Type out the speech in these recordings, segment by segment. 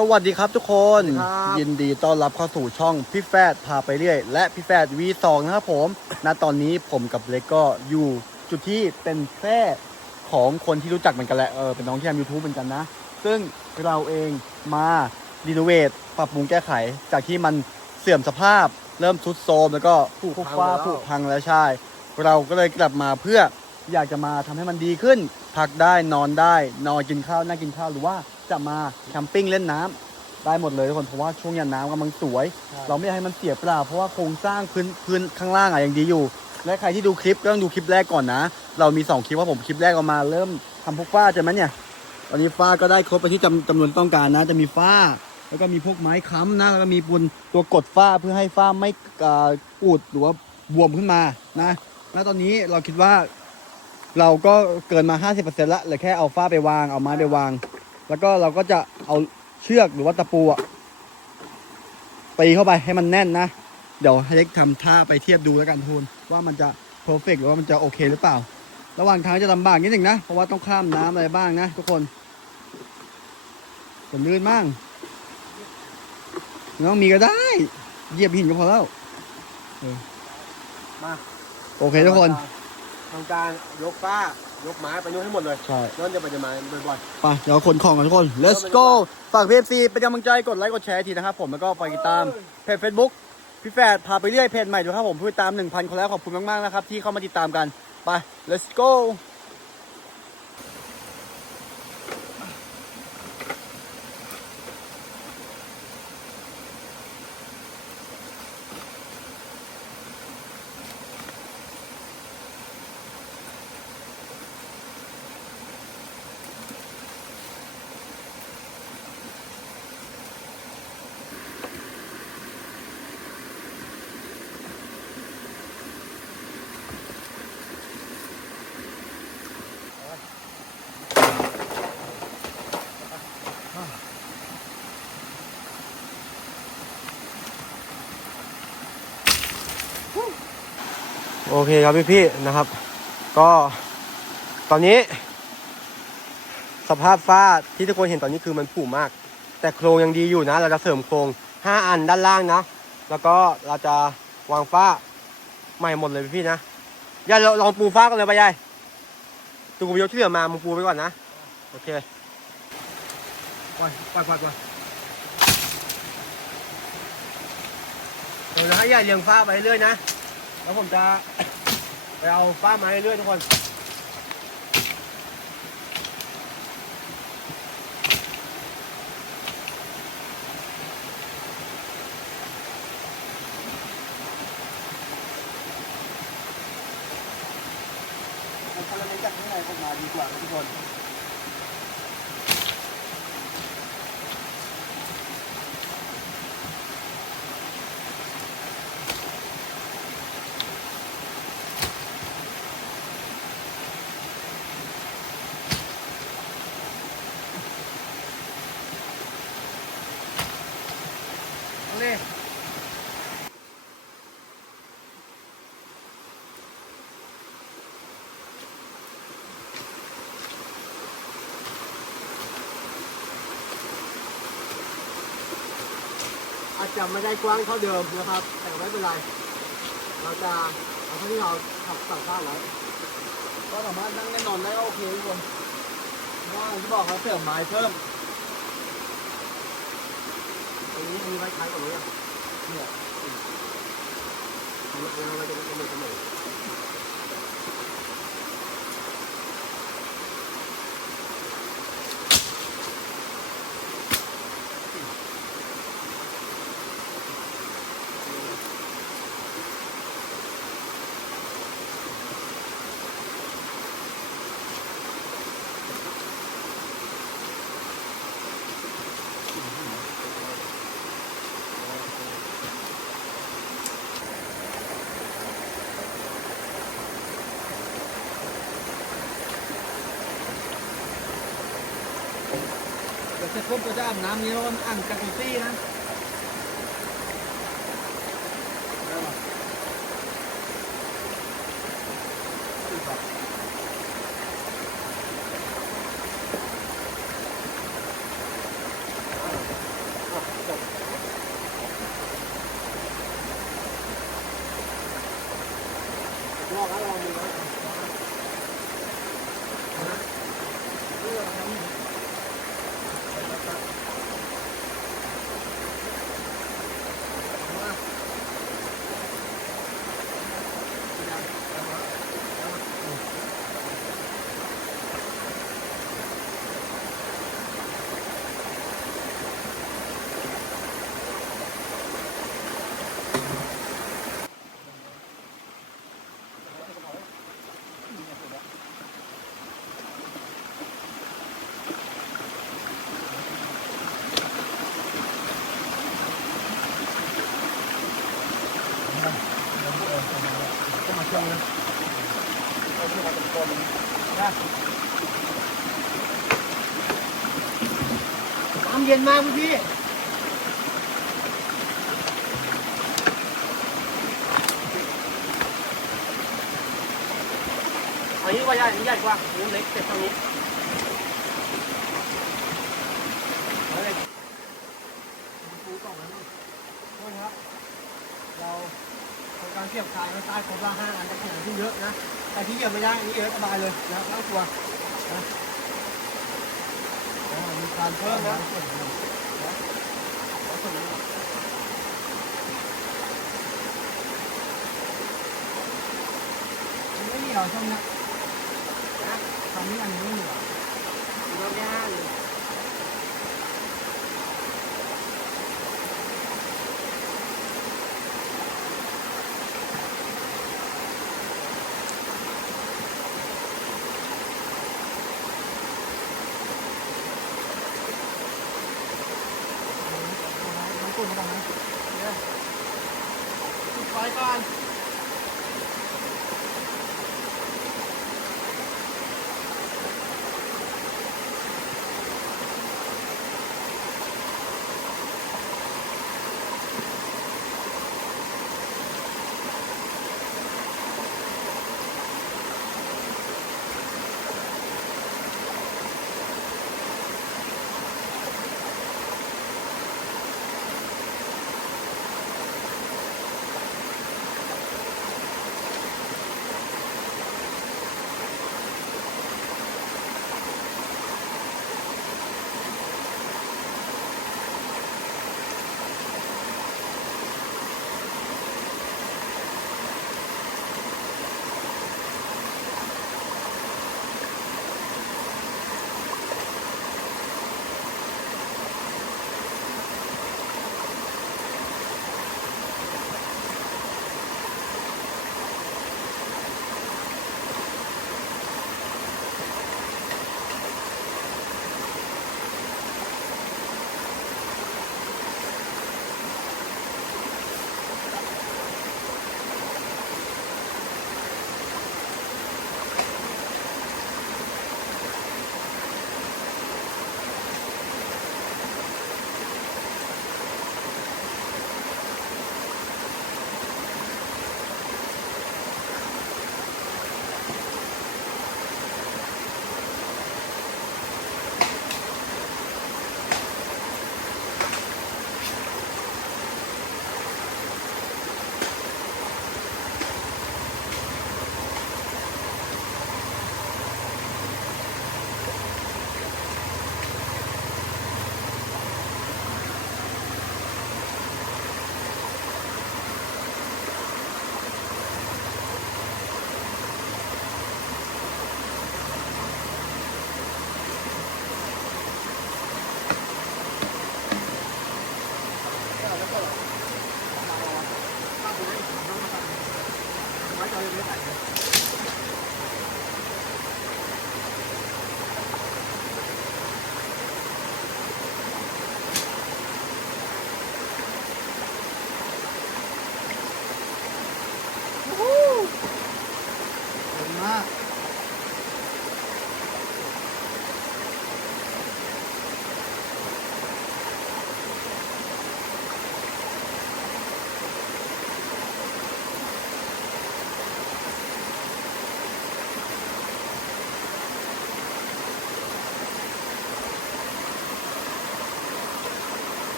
สวัสดีครับทุกคนสวัสดีครับ ยินดีต้อนรับเข้าสู่ช่องพี่แฟดพาไปเรื่อย และพี่แฟด V2 นะครับผมณตอนนี้ผมกับเล็กก็อยู่จุดที่เป็นแค่ของคนที่รู้จักเหมือนกันแหละเออเป็นน้องที่ทำยูทูบเหมือนกันนะ ซึ่งเราเองมารีโนเวทปรับปรุงแก้ไข จากที่มันเสื่อมสภาพ เริ่มทรุดโทรมแล้วก็ผุฟ้าผุพังแล้วใช่ เราก็เลยกลับมาเพื่ออยากจะมาทำให้มันดีขึ้น พักได้นอนได้ นอนกินข้าวนั่งกินข้าวหรือว่า จะมาแคมปิ้งเล่นน้ำได้หมดเลยทุกคนเพราะว่าช่วงนี้น้ำกำลังสวยเราไม่อยากให้มันเสียเปล่าเพราะว่าโครงสร้างพื้นพื้นข้างล่างอะยังดีอยู่ และใครที่ดูคลิปก็ต้องดูคลิปแรกก่อนนะ เรามีสองคลิปว่าผมคลิปแรกเรามาเริ่มทำพวกฝ้าใช่ไหมเนี่ยตอนนี้ฝ้าก็ได้ครบไปที่จำจำนวนต้องการนะ จะมีฝ้า แล้วก็มีพวกไม้ค้ำนะแล้วก็มีบนตัวกดฝ้าเพื่อให้ฝ้าไม่เอ่อปูดหรือว่าบวมขึ้นมานะแล้วตอนนี้เราคิดว่า เราก็เกินมา 50%ละเหลือแค่เอาฝ้าไปวางเอาไม้ไปวาง แล้วก็เราก็จะเอาเชือกหรือว่าตะปูอะตีเข้าไปให้มันแน่นนะ เดี๋ยวให้เล็กทำท่าไปเทียบดูแล้วกันทูนว่ามันจะเพอร์เฟกหรือว่ามันจะโอเคหรือเปล่า ระหว่างทางจะลำบากนิดหนึ่งนะ เพราะว่าต้องข้ามน้ำอะไรบ้างนะ ทุกคนฝนลื่นมั่งไม่ต้องมีก็ได้เหยียบหินก็พอแล้วเออมาโอเคทุกคนทำการยกฟ้า ยกไม้ไปนู่นให้หมดเลยใช่นั่นจะไปจะมาบ่อยไปเดี๋ยวขนของกันทุกคน let's go ฝากพีเอฟซีเป็นกำลังใจกดไลค์กดแชร์ทีนะครับผมแล้วก็ไปติดตามเพจ Facebook พี่แฟดพาไปเรื่อยเพจใหม่ดูครับผมผู้ติดตาม 1,000 คนแล้วขอบคุณมากๆนะครับที่เข้ามาติดตามกันไป let's go อเคครับพี่พี่ๆนะครับ ก็ตอนนี้ สภาพฝ้าที่ทุกคนเห็นตอนนี้คือมันผุมาก แต่โครงยังดีอยู่นะ เราจะเสริมโครง 5 อันด้านล่างนะ แล้วก็เราจะวางฝ้าใหม่หมดเลยพี่ๆนะยายเราลองปูฝ้ากันเลยไปยายตูกูยกที่เหลือมามึงปูไปก่อนนะโอเคปล่อยปล่อยปล่อยปล่อยเดี๋ยวให้ยายเลี้ยงฝ้าไปเรื่อยนะ แล้วผมจะไปเอาป้าไม้เรื่อยทุกคน ผมพลังจากข้างในออกมาดีกว่าทุกคน เอาเลยอา จะไม่ได้กว้างเท่าเดิมนะครับ แต่ไม่เป็นไร เราจะเอาเท่าที่เราขับสั่งข้าวไว้ก็สามารถนั่งได้นอนได้ก็โอเคทุกคนเพราะว่าที่บอกเขาเสริมไม้เพิ่มตรงนี้มีไว้ใช้กับรถอะเนี่ยเราเราจะกำหนดกำหนดเดี๋ย เสร็จปุ๊บก็จะอาบน้ำนี้แล้วก็อ่างจากุซี่นะ บอกแล้วลองดูนะ ก็มาเชื่อมนะเอาเชื่อมมาเป็นตัวนึงนะน้ำ เย็นมากพี่อันนี้ว่าใหญ่อันนี้ใหญ่กว่าอันนี้เล็กแต่ตรงนี้ฟูกล่องแล้วนี่โทษครับ เราทำการเก็บทรายไว้ใต้ครบละห้าอันแต่ของที่เยอะนะ แต่ที่เหยียบไม่ได้อันนี้เยอะสบายเลยนะไม่ต้องกลัวนะอ่ามี การเพิ่มนะส่วนหนึ่งนะแล้วส่วนหนึ่งมันไม่มีเหรอช่องเนี้ยนะทำนี่อันนี้ไม่มีเหรอรอบที่ห้าเลย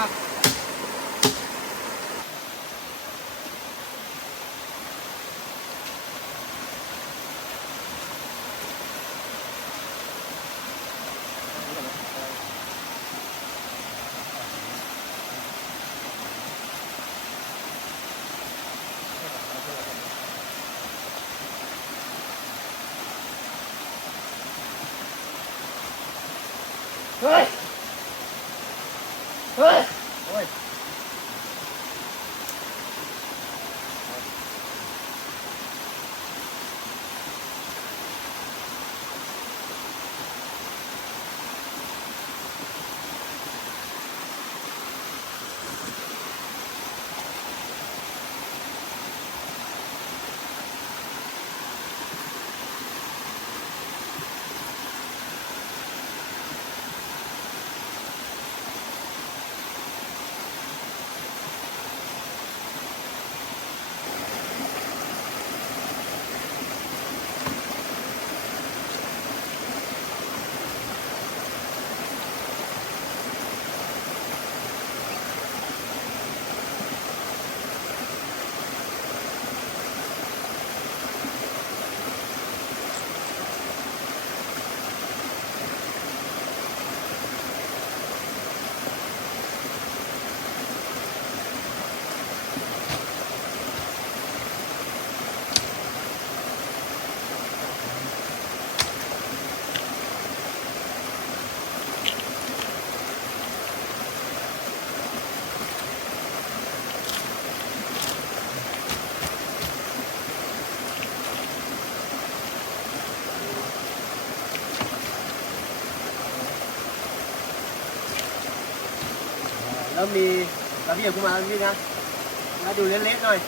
ไแล้วมีระเบียบขึ้นมาแล้วพี่นะมาดูเล็กๆหน่อย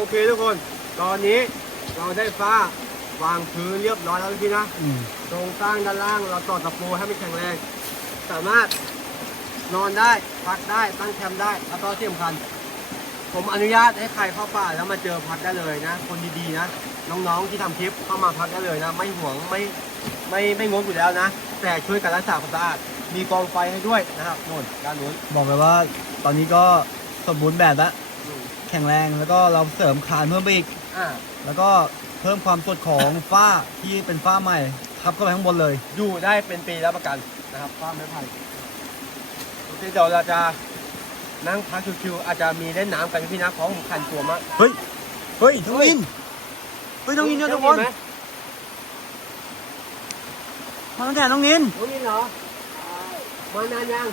อเคทุกคน ตอนนี้เราได้ฟ้าวางพื้นเรียบร้อยแล้วพี่นะอืมโครงสร้างด้านล่างเราต่อตะปูให้มันแข็งแรง สามารถนอนได้พักได้ตั้งแคมป์ได้แล้วก็ที่สำคัญ ผมอนุญาตให้ใครเข้าป่าแล้วมาเจอพักได้เลยนะ คนดีๆนะน้องๆที่ทำคลิปเข้ามาพักได้เลยนะ ไม่ห่วงไม่ไม่ไม่งกอยู่แล้วนะ แต่ช่วยกันรักษาความสะอาดมีกองไฟให้ด้วยนะครับโน่นด้านนู้นบอกเลยว่าตอนนี้ก็สมบูรณ์แบบแล้ว แข็งแรงแล้วก็เราเสริมคานเพิ่มไปอีก อ่าแล้วก็เพิ่มความสดของฝ้าที่เป็นฝ้าใหม่ทับเข้าไปข้างบนเลย อยู่ได้เป็นปีรับประกันนะครับฟ้าไม้ไผ่โอเคเดี๋ยวเราจะนั่งพักชิวๆอาจจะมีเล่นน้ำกันพี่นะเพราะผมคันตัวมากเฮ้ย เฮ้ยน้องอิน เฮ้ยน้องอินเนี่ยทุกคนไหมมาตั้งแต่น้องอิน น้องอินเหรอมานานยัง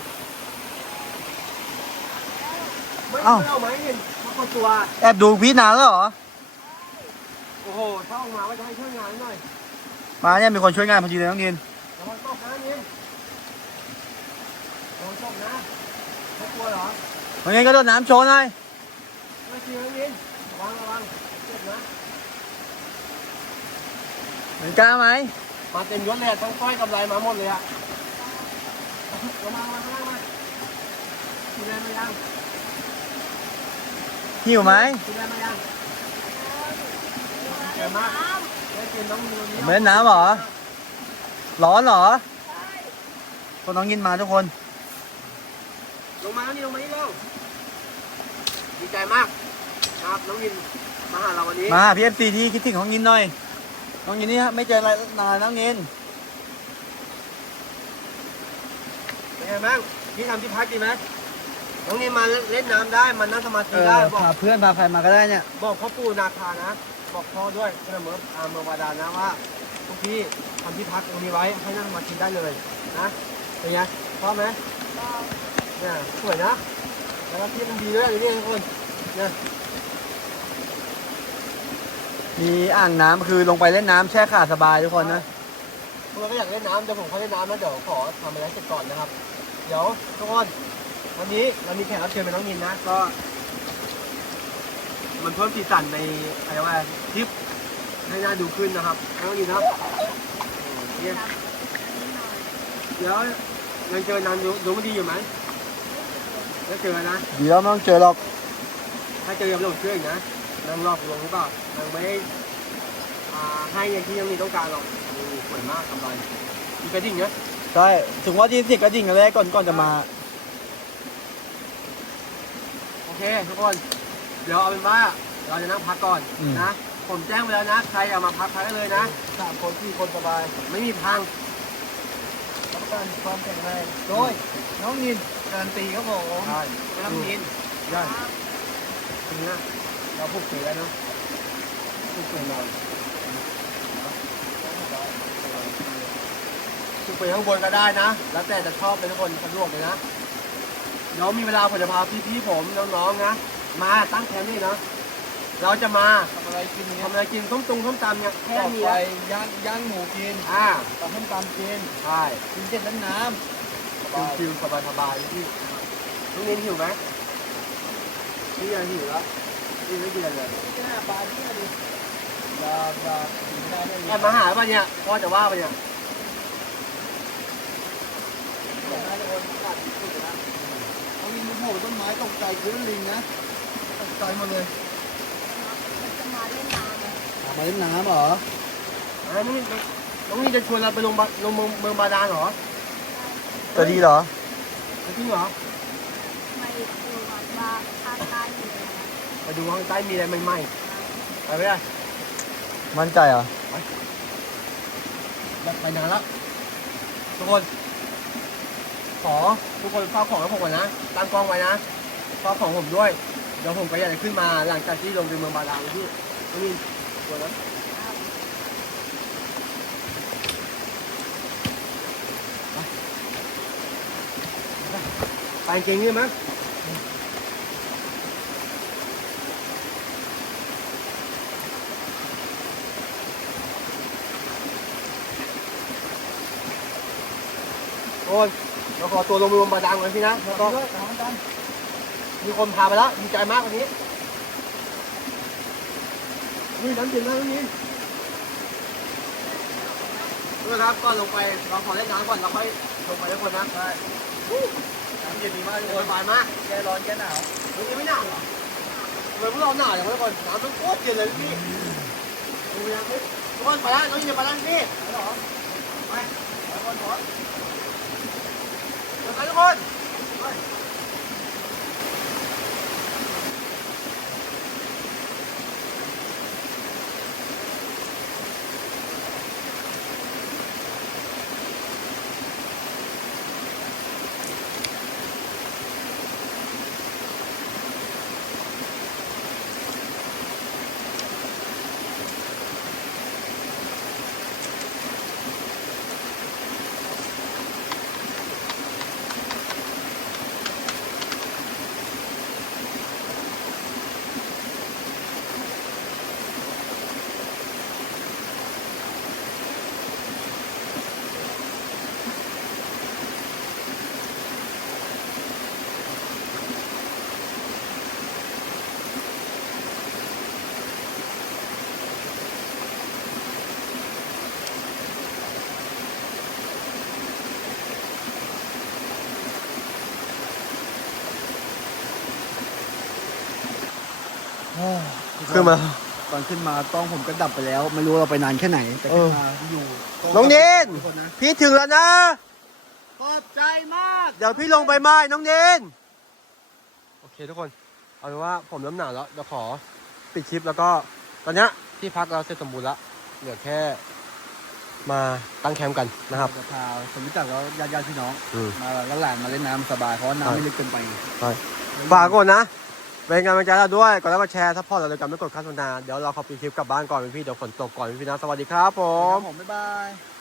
ไม่อ้าวไม่เอาไหมอิน ปรากฏตัวแอบดูพี่นานแล้วเหรอโโอ้โหถ้าออกมาว่าจะให้ช่วยงานหน่อยมาเนี่ยมีคนช่วยงานพอดีเลยน้องนินระวังตกนะนินระวังตกนะไม่กลัวเหรอน้องนินก็โดดน้ำโชว์หน่อยไม่จริงนะนินระวังระวังเจ็บนะเหมือนกล้าไหมมาเต็มยศเลยอะทั้งสร้อยกำไรมาหมดเลยอะลงมาลงมาข้างล่างมากินอะไรมายัง หิวไหมกินอะไรมายังเจ็บมากได้กินน้องมีวันนี้ไม่เล่นน้ำเหรอ ร้อนเหรอก็น้องนินมาทุกคน ลงมาแล้วนี่ลงมานี่เร็วดีใจมากครับน้องยินมาหาเราวันนี้มาพีเอฟซีที่คิดถึงของนินหน่อย น้องนินนี่ฮะไม่เจออะไรนานน้องนินเป็นไงบ้างพี่ทำที่พักดีไหม น้องยินมาเล่นน้ำได้มานั่งสมาธิได้บอกพาเพื่อนพาใครมาก็ได้เนี่ย บอกพ่อปู่นาคานะ บอกพ่อด้วยเพื่อนเมืองอ่าเมืองวาดานะว่าทุกพี่ทำที่พักตรงนี้ไว้ให้นั่งสมาธิได้เลยนะเป็นไงชอบไหมเนี่ยสวยนะแล้วก็ที่มันดีด้วยนี่ทุกคนเนี่ยมีอ่างน้ำคือลงไปเล่นน้ำแช่ขาสบายทุกคนนะ พวกเราก็อยากเล่นน้ำเดี๋ยวผมเขาเล่นน้ำนะเดี๋ยวขอทำอะไรเสร็จก่อนนะครับ เดี๋ยวทุกคน วันนี้เรามีแขกรับเชิญเป็นน้องยินนะ ก็ มันเพิ่มสีสันในอะไรว่าคลิปให้น่าดูขึ้นนะครับน้องยินนะครับเนี่ยเดี๋ยวยังเจอนานดูดูไม่ดีอยู่ไหมแล้วเจอนะเดี๋ยวไม่ต้องเจอหรอก ถ้าเจอยังไม่ต้องเชื่ออีกนะนางรอบลวงหรือเปล่านางไม่ได้อ่าให้อย่างที่ยังมีต้องการหรอกนี่สวยมากกำไรมีกระดิ่งนะใช่ ถึงว่าที่เสียงกระดิ่งอะไรก่อนก่อนจะมา โอ เคทุกคน เดี๋ยวเอาเป็นว่าเราจะนั่งพักก่อนอืม นะ ผมแจ้งไปแล้วนะ ใครอยากมาพักพักได้เลยนะสามคนสี่คนสบายไม่มีพังรับประกันความแข็งแรงโดยน้องนินการนตีครับผมใช่น้องนินได้ทีนี้เราพูดคุยแล้วเนาะพูดคุยนอนพูดคุยข้างบนก็ได้นะ แล้วแต่จะชอบเลยทุกคนสะดวกเลยนะ เดี๋ยวมีเวลาผมจะพาพี่ๆผมน้องๆนะมาตั้งแคมป์นี่นะเราจะมาทำอะไรกินทำอะไรกินต้มตุงต้มตำเนี่ยแค่ต่อนี้ไปนะย่างย่างหมูกินอ่าตับส้มตำกินใช่กินเสร็จแล้วน้ำสบายชิวๆสบายๆพี่น้องนินหิวไหมพี่ยังหิวแล้วพี่ไม่กินอะไรเลยแค่ปลาที่ดิลาลากินได้ไม่แอบมาหาป่ะเนี่ยพ่อจะว่าป่ะเนี่ย ได้ทุกคนขาดที่สุดนะเอาวินโผล่ต้นไม้ตกใจคือลิงนะตกใจหมดเลยจะมาเล่นน้ำเลยมาเล่นน้ำเหรออ่านี่น้องนินจะชวนเราไปลงบาลงเมืองเมืองบาดาลเหรอจะดีเหรอจริงเหรอไม่ดูว่าภาคใต้มีอะไรนะไปดูข้างใต้มีอะไรใหม่ๆไปไหมล่ะมั่นใจเหรอไปนานแล้วทุกคนข อทุกคนเฝ้าของให้ผมก่อนนะตั้งกล้องไว้นะเฝ้าของผมด้วย เดี๋ยวผมก็อยากจะขึ้นมาหลังจากที่ลงไปเมืองบาดาลพี่น้องนินชวนะไปเก่งนี่มั้ยโอ้ยเราข อตัวลงไปบนบาดังกันพี่นะแล้วก็มีคนพาไปแล้วดีใจมากวันนี้นี่น้ำเย็นแล้วนี่นะครับก่อนลงไปเราขอเล่นน้ำก่อนเราค่อยลงไปทุกคนนะใช่น้ำเย็นดีมากเลยสบายมากแกร้อนแกหนาววันนี้ไม่หนาวเหรอทำไมพวกเราหนาวอย่างไรก่อนน้ำมันโคตรเย็นเลยพี่ดูยังพี่ทุกคนไปแล้วน้องยินไปแล้วพี่ไปเหรอไปไปคนขอ เขึ้นมา ตอนขึ้นมาต้องผมก็ดับไปแล้ว ไม่รู้เราไปนานแค่ไหน แต่ขึ้นมาอยู่น้องเน้นทุกคนนะพี่ถึงแล้วนะ ขอบใจมาก เดี๋ยวพี่ลงไปไม้น้องเน้นโอเคทุกคน เอาเป็นว่าผมเริ่มหนาวแล้วเดี๋ยวขอปิดคลิปแล้วก็ ตอนเนี้ยที่พักเราเสร็จสมบูรณ์แล้วเหลือแค่มาตั้งแคมป์กันนะครับจะพาคนรู้จักแล้วญาติญาติพี่น้องอืมมาแล้วหลานมาเล่นน้ำสบายเพราะว่าน้ำไม่ลึกเกินไปฝากก่อนนะ เป็นกำลังใจเราด้วยกดไลค์กดแชร์ซัพพอร์ตเราเลยกันไม่กดค่าโฆษณาเดี๋ยวเราขอปีคลิปกลับบ้านก่อนพี่เดี๋ยวฝนตกก่อนพี่นะสวัสดีครับผม ครับผมบ๊ายบาย